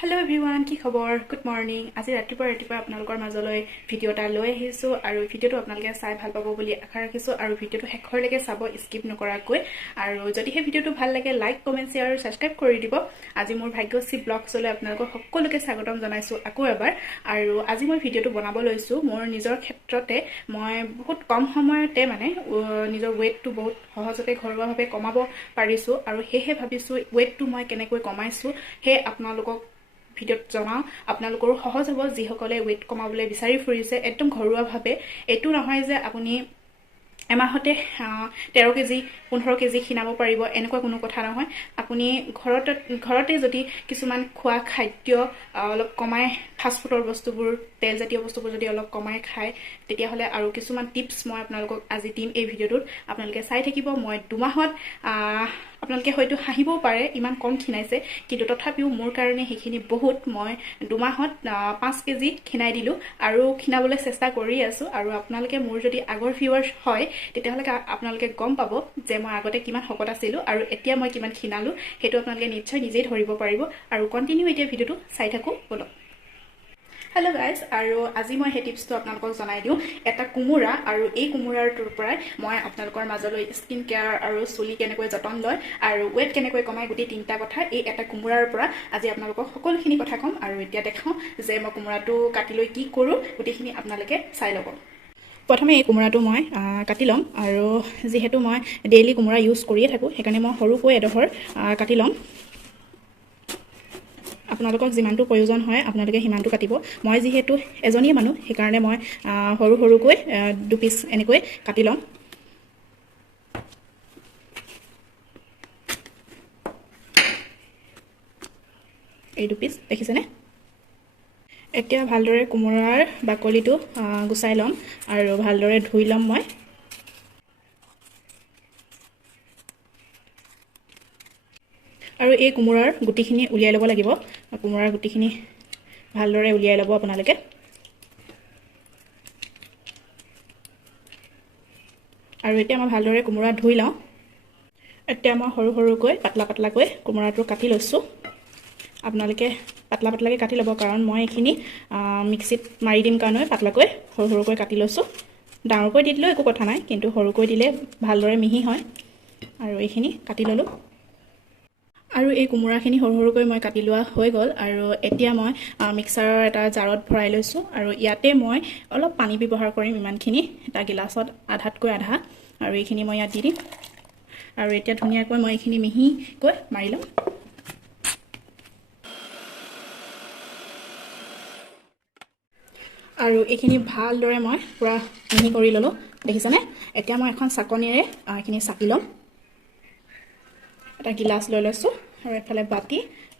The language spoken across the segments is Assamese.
Hello everyone, কি খবৰ? Good morning. আজি ৰাতিপুৱা আপোনালোকৰ মাজলৈ ভিডিও এটা লৈ আহিছো আৰু ভিডিওটো আপোনালোকে চাই ভাল পাব বুলি আশা ৰাখিছো আৰু ভিডিওটো শেষৰলৈকে চাব স্কিপ নকৰাকৈ আৰু যদি এই ভিডিওটো ভাল লাগে লাইক, কমেন্ট, শেয়াৰ আৰু সাবস্ক্ৰাইব কৰি দিব। আজি মোৰ ভাগ্যশ্ৰী ব্লগছলৈ আপোনালোকক সকলোকে স্বাগতম জনাইছো আকৌ এবাৰ আৰু আজি মই ভিডিওটো বনাব লৈছো মোৰ নিজৰ ক্ষেত্ৰতে মই বহুত কম সময়তে মানে নিজৰ ওয়েটটো বহুত সহজতে ঘৰুৱাভাৱে কমাব পাৰিছো আৰু হেহে ভাবিছো ওয়েটটো মই কেনেকৈ কমাইছো হে আপোনালোকক ভিডিওত জনাও আপোনালোকৰ সহজ হ'ব যিসকলে ওয়েট কমাবলৈ বিচাৰি ফুৰিছে একদম ঘৰুৱাভাৱে এটো নহয় যে আপুনি এমাহতে 13 কেজি 15 কেজি খিনাব পাৰিব এনেকুৱা কোনো কথা নহয় আপুনি ঘৰতে যদি কিছুমান খোৱা খাদ্য অলপ কমাই ফাষ্ট ফুডৰ বস্তুবোৰ তেল জাতীয় বস্তুবোৰ যদি অলপ কমাই খায় তেতিয়া হলে আৰু কিছুমান টিপছ মই আপোনালোকক আজি দিম এই ভিডিওটোত আপোনালোকে চাই থাকিব মই দুমাহত আপোনালোকে হয়তো হাঁহিবও পাৰে ইমান কম খিনাইছে কিন্তু তথাপিও মোৰ কাৰণে হেখিনি বহুত মই দুমাহত 5 কেজি খিনাই দিলো আৰু খিনাবলৈ চেষ্টা কৰি আছো আৰু আপোনালোকে মোৰ যদি আগৰ ভিউৱাৰ্ছ হয় তেতিয়াহলে আপোনালোকে গম পাব যে মই আগতে কিমান শকত আছিলো আৰু এতিয়া মই কিমান খিনালো হেতু আপোনালোকে নিশ্চয় নিজেই ধৰিব পাৰিব আৰু কন্টিনিউ এতিয়া ভিডিওটো চাই থাকো বলক Hello guys আৰু আজি মই হে টিপছটো আপোনালোকক জনাই দিও এটা কুমুৰা আৰু এই কুমুৰাৰটোৰ পৰাই মই আপোনালোকৰ মাজলৈ স্কিন কেয়াৰ আৰু চুলি কেনেকৈ যতন লয় আৰু ওয়েট কেনেকৈ কমাই গুটি তিনটা কথা এই এটা কুমুৰাৰ পৰা আজি আপোনালোকক সকলোখিনি কথা কম আৰু এতিয়া দেখাও যে মই কুমুৰাটো কাটি লৈ কি কৰো গুটিখিনি আপোনালোকে চাই ল'ব প্ৰথমে এই কুমুৰাটো মই কাটি লম আৰু যেহেতু মই ডেইলি কুমুৰা ইউজ কৰিয়ে থাকো সেইকাৰণে মই সৰুকৈ এডোখৰ কাটি লম আপোনালোকক যিমানটো প্ৰয়োজন হয় আপোনালোকে হিমানটো কাটিব মই যেহেতু এজনী মানুহ সেইকাৰণে মই সৰুকৈ দু পিস এনেকৈ কাটি লম এই দু পিস দেখিছেনে এতিয়া ভালদৰে কুমুৰাৰ বাকলিটো গুছাই লম আৰু ভালদৰে ধুই লম মই আৰু এই কুমুৰাৰ গুটিখিনি উলিয়াই ল'ব লাগিব কুমুৰাৰ গুটিখিনি ভালদৰে উলিয়াই ল'ব আপোনালোকে আৰু এতিয়া মই ভালদৰে কুমুৰা ধুই লওঁ এতিয়া মই সৰুকৈ পাতলাকৈ কুমুৰাটো কাটি লৈছো আপোনালোকে পাতলাকৈ কাটি ল'ব কাৰণ মই এখিনি মিক্সিত মাৰি দিম কাৰণে পাতলাকৈ সৰুকৈ কাটি লৈছো ডাঙৰকৈ দি দিলেও একো কথা নাই কিন্তু সৰুকৈ দিলে ভালদৰে মিহি হয় আৰু এইখিনি কাটি ললো আৰু এই কুমুৰাখিনি সৰুকৈ মই কাটি লোৱা হৈ গল আৰু এতিয়া মই মিক্সাৰৰ এটা জাৰত ভৰাই লৈছো আৰু ইয়াতে মই অলপ পানী ব্যৱহাৰ কৰিম ইমানখিনি এটা গিলাসত আধাতকৈ আধা আৰু এইখিনি মই ইয়াত দি দিম আৰু এতিয়া ধুনিয়াকৈ মই এইখিনি মিহিকৈ মাৰি লম আৰু এইখিনি ভালদৰে মই পুৰা মিহি কৰি ললো দেখিছানে এতিয়া মই এখন চাকনিৰে এইখিনি চাকি লম এটা গিলাস লৈ লৈছো আৰু এফালে বাটি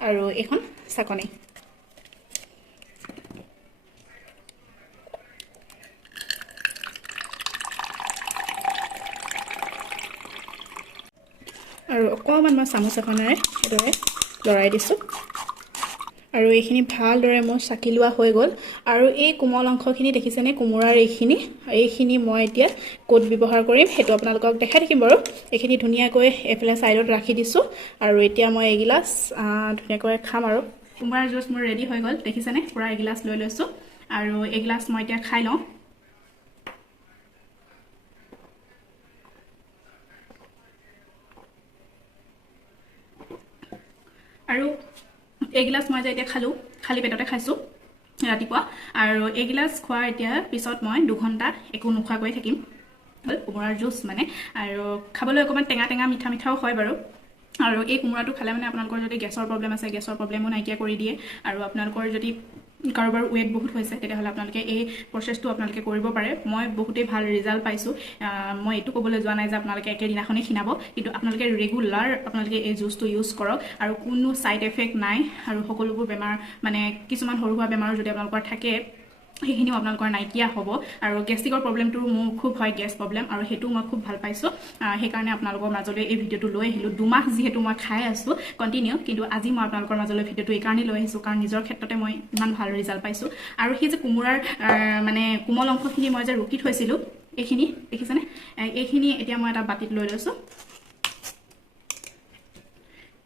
আৰু এখন চাকনি আৰু অকমান মই চামুচ এখনেৰে এদৰে লৰাই দিছো আৰু এইখিনি ভালদৰে মই চাকি লোৱা হৈ গল আৰু এই কোমল অংশখিনি দেখিছেনে কুমুৰাৰ এইখিনি মই এতিয়া কোট ব্যৱহাৰ কৰিম হেতু আপোনালোকক দেখাই থাকিম বাৰু এইখিনি ধুনিয়াকৈ এফালে সাইডত ৰাখি দিছো আৰু এতিয়া মই এগিলাস ধুনিয়াকৈ খাম আৰু কুমুৰাৰ জুচ মোৰ ৰেডি হৈ গল দেখিছেনে পুৰা এগিলাস লৈ লৈছো আৰু এগিলাস মই এতিয়া খাই লওঁ আৰু এগিলাস মই যে এতিয়া খালি পেটতে খাইছো ৰাতিপুৱা আৰু এগিলাস খোৱাৰ এতিয়া পিছত মই 2 ঘণ্টা একো নোখোৱাকৈ থাকিম কুমুৰাৰ জুচ মানে আৰু খাবলৈ অকমান টেঙা মিঠাও হয় বাৰু আৰু এই কুমুৰাটো খালে মানে আপোনালোকৰ যদি গেছৰ প্ৰবলেম আছে গেছৰ প্ৰবলেমো নাইকিয়া কৰি দিয়ে আৰু আপোনালোকৰ যদি কাৰোবাৰ ওয়েট বহুত হৈছে তেতিয়াহলে আপোনালোকে এই প্ৰসেসটো আপোনালোকে কৰিব পাৰে মই বহুতেই ভাল ৰিজাল্ট পাইছো মই এটো ক'বলৈ যোৱা নাই যে আপোনালোকে একেদিনাখনে খিনাব কিন্তু আপোনালোকে ৰেগুলাৰ আপোনালোকে এই জুচটো ইউজ কৰক আৰু কোনো সাইড এফেক্ট নাই আৰু সকলোবোৰ বেমাৰ মানে কিছুমান সৰুৱা বেমাৰ যদি আপোনালোকৰ থাকে হেখিনি আপোনালোকৰ নাইকিয়া হ'ব আৰু গেষ্ট্ৰিকৰ প্ৰবলেমটো মোৰ খুব হয় গেছ প্ৰবলেম আৰু হেতু মই খুব ভাল পাইছো সেই কাৰণে আপোনালোকৰ মাজলৈ এই ভিডিওটো লৈ আহিলো দুমাহ যেহেতু মই খাই আছো কন্টিনিউ কিন্তু আজি মই আপোনালোকৰ মাজলৈ ভিডিওটো এই কাৰণে লৈ আহিছো কাৰণ নিজৰ ক্ষেত্ৰতে মই ইমান ভাল ৰিজাল্ট পাইছো আৰু হি যে কুমুৰাৰ মানে কোমল অংশখিনি মই যে ৰুকি থৈছিলো এইখিনি দেখিছানে এইখিনি এতিয়া মই এটা বাটিত লৈ লৈছো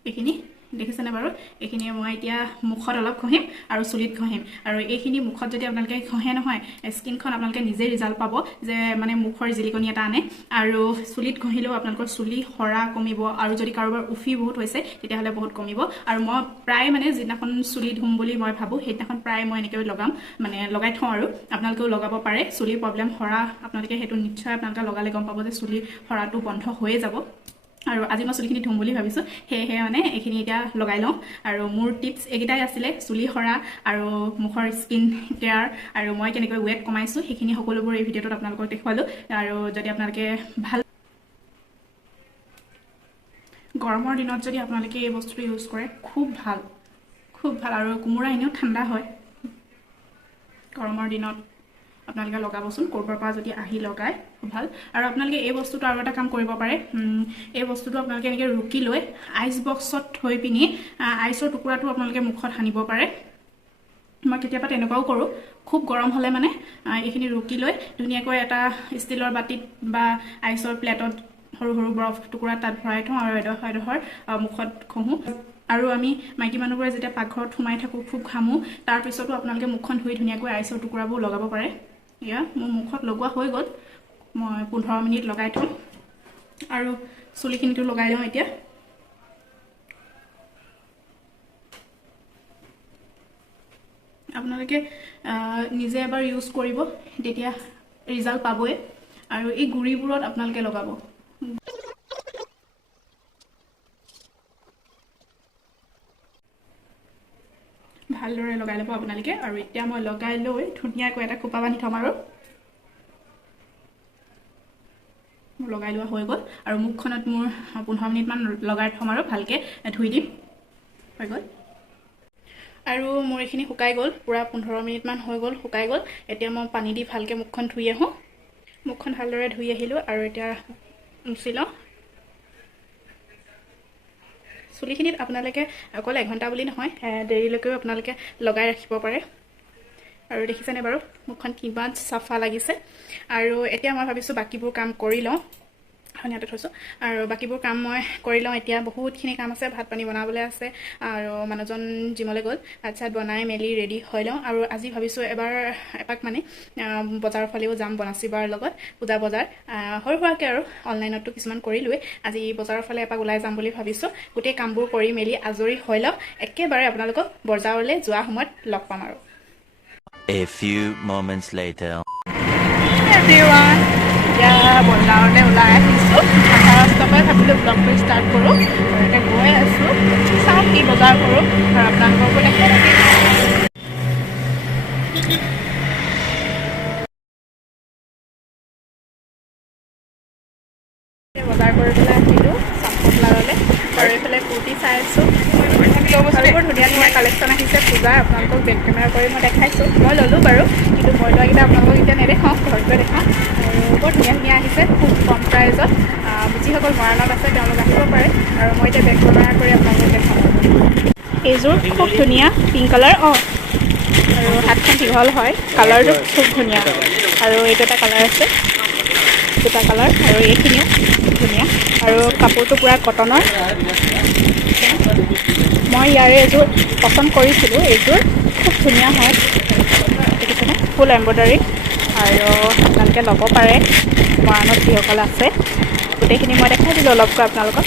এইখিনি দেখিছেনে বাৰু এইখিনি মই এতিয়া মুখত অলপ ঘঁহিম আৰু চুলিত ঘঁহিম আৰু এইখিনি মুখত যদি আপোনালোকে ঘঁহে নহয় স্কিনখন আপোনালোকে নিজে ৰিজাল্ট পাব যে মানে মুখৰ জিলিকনি এটা আনে আৰু চুলিত ঘঁহিলেও আপোনালোকৰ চুলি সৰা কমিব আৰু যদি কাৰোবাৰ উফি বহুত হৈছে তেতিয়াহ'লে বহুত কমিব আৰু মই প্ৰায় মানে যিদিনাখন চুলি ধুম বুলি মই ভাবোঁ সেইদিনাখন প্ৰায় মই এনেকৈ লগাম মানে লগাই থওঁ আৰু আপোনালোকেও লগাব পাৰে চুলিৰ প্ৰব্লেম সৰা আপোনালোকে সেইটো নিশ্চয় আপোনালোকে লগালে গম পাব যে চুলিৰ সৰাটো বন্ধ হৈয়ে যাব আৰু আজি মই চুলিখিনি ধুম বুলি ভাবিছোঁ সেয়েহে মানে এইখিনি এতিয়া লগাই লওঁ আৰু মোৰ টিপছ এইকেইটাই আছিলে চুলি সৰা আৰু মুখৰ স্কিন কেয়াৰ আৰু মই কেনেকৈ ৱেট কমাইছোঁ সেইখিনি সকলোবোৰ এই ভিডিঅ'টোত আপোনালোকক দেখুৱালোঁ আৰু যদি আপোনালোকে ভাল গৰমৰ দিনত যদি আপোনালোকে এই বস্তুটো ইউজ কৰে খুব ভাল আৰু কোমোৰা এনেও ঠাণ্ডা হয় গৰমৰ দিনত আপোনালোকে লগাবচোন ক'ৰবাৰ পৰা যদি আহি লগায় খুব ভাল আৰু আপোনালোকে এই বস্তুটো আৰু এটা কাম কৰিব পাৰে এই বস্তুটো আপোনালোকে এনেকৈ ৰুকি লৈ আইচ বক্সত থৈ পিনি আইচৰ টুকুৰাটো আপোনালোকে মুখত সানিব পাৰে মই কেতিয়াবা তেনেকুৱাও কৰোঁ খুব গৰম হ'লে মানে এইখিনি ৰুকি লৈ ধুনীয়াকৈ এটা ষ্টিলৰ বাটিত বা আইচৰ প্লেটত সৰু সৰু বৰফ টুকুৰা তাত ভৰাই থওঁ আৰু এডোখৰ মুখত ঘঁহোঁ আৰু আমি মাইকী মানুহবোৰে যেতিয়া পাকঘৰত সোমাই থাকোঁ খুব ঘামোঁ তাৰপিছতো আপোনালোকে মুখখন ধুই ধুনীয়াকৈ আইচৰ টুকুৰাবোৰ লগাব পাৰে এয়া মোৰ মুখত লগোৱা হৈ গ'ল মই 15 মিনিট লগাই থওঁ আৰু চুলিখিনিটো লগাই লওঁ এতিয়া আপোনালোকে নিজে এবাৰ ইউজ কৰিব তেতিয়া ৰিজাল্ট পাবই আৰু এই গুৰিবোৰত আপোনালোকে লগাব ভালদৰে লগাই ল'ব আপোনালোকে আৰু এতিয়া মই লগাই লৈ ধুনীয়াকৈ এটা খোপা বান্ধি থম আৰু লগাই লোৱা হৈ গ'ল আৰু মুখখনত মোৰ 15 মিনিটমান লগাই থম আৰু ভালকৈ ধুই দিম হৈ গ'ল আৰু মোৰ এইখিনি শুকাই গ'ল পুৰা 15 মিনিটমান হৈ গ'ল শুকাই গ'ল এতিয়া মই পানী দি ভালকৈ মুখখন ধুই আহোঁ মুখখন ভালদৰে ধুই আহিলোঁ আৰু এতিয়া মুচি লওঁ চুলিখিনিত আপোনালোকে অকল এঘণ্টা বুলি নহয় দেৰিলৈকেও আপোনালোকে লগাই ৰাখিব পাৰে আৰু দেখিছেনে বাৰু মুখখন কিমান চাফা লাগিছে আৰু এতিয়া মই ভাবিছোঁ বাকীবোৰ কাম কৰি লওঁ ধুনীয়াকৈ থৈছোঁ আৰু বাকীবোৰ কাম মই কৰি লওঁ এতিয়া বহুতখিনি কাম আছে ভাত পানী বনাবলৈ আছে আৰু মানুহজন জিমলৈ গ'ল ভাত চাত বনাই মেলি ৰেডি হৈ লওঁ আৰু আজি ভাবিছোঁ এপাক মানে বজাৰৰ ফালেও যাম বনাচী বাৰ লগত পূজা বজাৰ সৰু সুৰাকৈ আৰু অনলাইনতো কিছুমান কৰিলোৱেই আজি বজাৰৰ ফালে এপাক ওলাই যাম বুলি ভাবিছোঁ গোটেই কামবোৰ কৰি মেলি আজৰি হৈ লওঁ একেবাৰে আপোনালোকক বজাৰলৈ যোৱা সময়ত লগ পাম আৰু A few moments later. Everyone, এতিয়া বজাৰলৈ ওলাই আহিছোঁ আধা ৰাস্তাৰ পৰাই ভাবিলোঁ ব্লগটো ষ্টাৰ্ট কৰোঁ আৰু এতিয়া গৈ আছোঁ চাওঁ কি বজাৰ কৰোঁ আৰু আপোনালোককো দেখাই বজাৰ কৰিবলৈ আহিলোঁ চামখলালৈ আৰু এইফালে কুৰ্তি চাই আছোঁ বৰ ধুনীয়া ধুনীয়া কালেকশ্যন আহিছে পূজাৰ আপোনালোকক বেক কেমেৰা কৰি মই দেখাইছোঁ মই ল'লোঁ বাৰু কিন্তু মই লোৱাকেইটা আপোনালোকক এতিয়া নেদেখাওঁ ঘৰত গৈ দেখাওঁ আৰু বৰ ধুনীয়া ধুনীয়া আহিছে খুব কম প্ৰাইজত যিসকল মৰাণত আছে তেওঁলোক আহিব পাৰে আৰু মই এতিয়া বেক কেমেৰা কৰি আপোনালোকক দেখাওঁ এইযোৰ খুব ধুনীয়া পিংক কালাৰ আৰু হাতখন দীঘল হয় কালাৰটো খুব ধুনীয়া আৰু এইটো এটা কালাৰ আছে দুটা কালাৰ আৰু এইখিনিও ধুনীয়া আৰু কাপোৰটো পূৰা কটনৰ মই ইয়াৰে এযোৰ পচন্দ কৰিছিলোঁ এইযোৰ খুব ধুনীয়া হয় দেখিছেনে ফুল এম্ব্ৰইডাৰী আৰু আপোনালোকে ল'ব পাৰে মৰাণত যিসকল আছে গোটেইখিনি মই দেখাই দিলোঁ অলপকৈ আপোনালোকক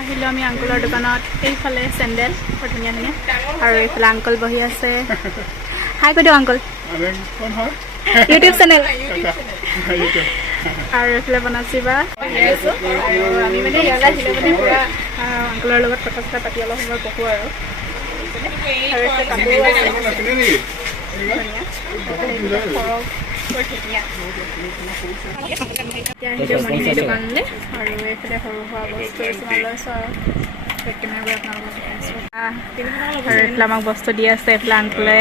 আহিলোঁ আমি আংকুলৰ দোকানত এইফালে চেণ্ডেল বৰ ধুনীয়া ধুনীয়া আৰু এইফালে আংকুল বহি আছে হাই কৈ দিওঁ আংকুল ইউটিউব চেনেল আৰু এইফালে বনাচী বা আৰু আমি মানে ইয়ালৈ আহিলে মানে পূৰা আংকুলৰ লগত কথা চথা পাতি অলপ সময় বহোঁ আৰু এইফালে কাপোৰো আছে এতিয়া আহিলোঁ মণিহাৰী দোকানলৈ আৰু এইফালে সৰু সুৰা বস্তু কিছুমান লৈছোঁ আৰু কেমেৰাবোৰ আপোনালোকক দেখাইছোঁ আৰু এইফালে আমাক বস্তু দি আছে এইফালে আংকুলে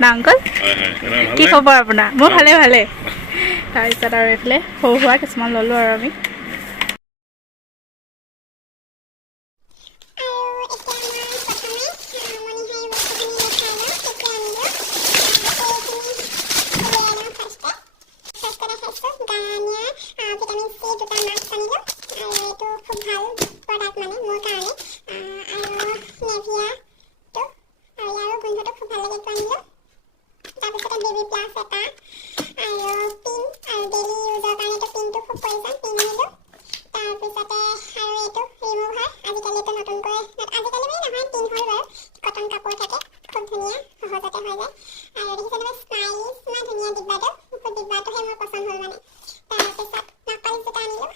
না আংকল কি খবৰ আপোনাৰ মোৰ ভালে ভালে তাৰপিছত আৰু এইফালে সৰু সুৰা কিছুমান ল'লোঁ আৰু আমি আজিকালি তো নতুনকৈ আজিকালি মানে নহয় 3 হ'ল বাৰু কটন কাপোৰ থাকে খুব ধুনীয়া সহজতে হৈ যায় আৰু দেখিছে নহয় স্মাইলিছ ইমান ধুনীয়া ডিব্বাটো ডিব্বাটোহে মোৰ পচন্দ হ'ল মানে তাৰপিছত নাকপালিচ দুটা আনিলোঁ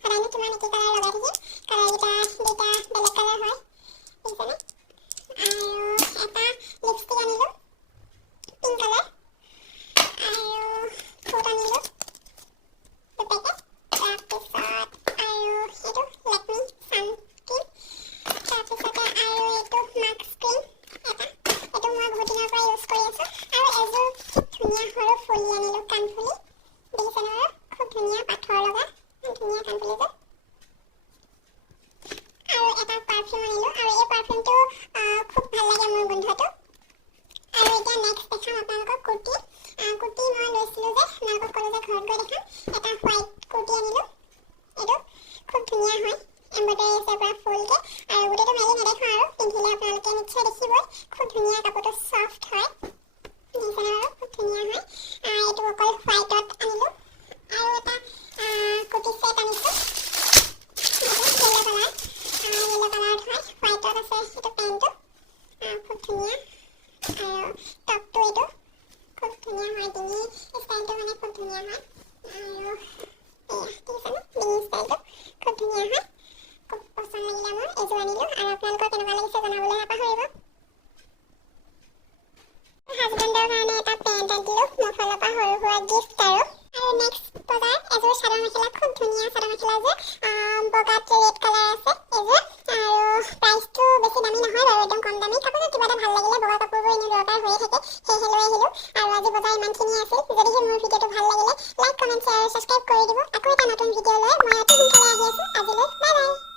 সদায়নো কিমান একে কালাৰ লগাই থাকিম কালাৰকেইটা দুটা বেলেগ কালাৰ হয় দেখিছেনে আৰু এটা লিপষ্টিক আনিলোঁ পিংক কালাৰ আৰু ফুট আনিলোঁ দুপেকেট তাৰপিছত আৰু এইটো লেকমি ছানস্ক্ৰীন তাৰপিছতে আৰু এইটো মাস্ক স্ক্ৰীন এটা এইটো মই বহুত দিনৰ পৰা ইউজ কৰি আছোঁ আৰু এযোৰ ধুনীয়া সৰু ফুলি আনিলোঁ কাণফুলি দেখিছে নহয় খুব ধুনীয়া পাথৰ লগা ধুনীয়া কাণফুলিযোৰ আৰু এটা পাৰফিউম আনিলোঁ আৰু এই পাৰফিউমটো খুব ভাল লাগে মোৰ গোন্ধটো আৰু এতিয়া নেক্সট দেখাম আপোনালোকক কুৰ্তি মই লৈছিলোঁ যে আপোনালোকক ক'লোঁ যে ঘৰত গৈ দেখাম এটা হোৱাইট কুৰ্তি আনিলোঁ এইটো খুব ধুনীয়া হয় এম্ব্ৰইডাৰী আছে পূৰা ফুলকৈ আৰু গোটেইটো মেলি নেদেখাওঁ আৰু পিন্ধিলে আপোনালোকে নিশ্চয় দেখিবই খুব ধুনীয়া কাপোৰটো ছফ্ট হয় দেখিছেনে বাৰু খুব ধুনীয়া হয় এইটো অকল হোৱাইটত আনিলোঁ আৰু এটা কুৰ্তি ছেট আনিছোঁ য়েল্ল' কালাৰত হয় হোৱাইটত আছে এইটো পেণ্টটো খুব ধুনীয়া আৰু টপটো এইটো খুব ধুনীয়া হয় ডিঙি ষ্টাইলটো মানে খুব ধুনীয়া হয় আৰু দেখিছেনে ডিঙি ষ্টাইলটো খুব ধুনীয়া হয় খুব পচন্দ লাগিলে মোৰ এইযোৰ আনিলোঁ আৰু আপোনালোকৰ কেনেকুৱা লাগিছে জনাবলৈ নাপাহৰিব হাজবেণ্ডৰ কাৰণে এটা পেণ্ট আনিলোঁ মোৰ ফালৰ পৰা সৰু সুৰা গিফ্ট আৰু নেক্সট বজাৰত এযোৰ চাদৰ মেখেলা খুব ধুনীয়া চাদৰ মেখেলাযোৰ বগাত ৰেড কালাৰ আছে এইযোৰ আৰু প্ৰাইচটো বেছি দামী নহয় বাৰু একদম কম দামী কাপোৰযোৰ কিবা এটা ভাল লাগিলে বগা কাপোৰবোৰ এনেও দৰকাৰ হৈয়ে থাকে সেয়েহে লৈ আহিলোঁ আৰু আজি বজাৰ ইমানখিনি আছিল যদিহে মোৰ ভিডিঅ'টো ভাল লাগিলে লাইক কমেণ্ট শ্বেয়াৰ আৰু ছাবস্ক্ৰাইব কৰি দিব আকৌ এটা নতুন ভিডিঅ' লৈ মই অতি সোনকালে আহি আছোঁ আজিলৈ বাই বাই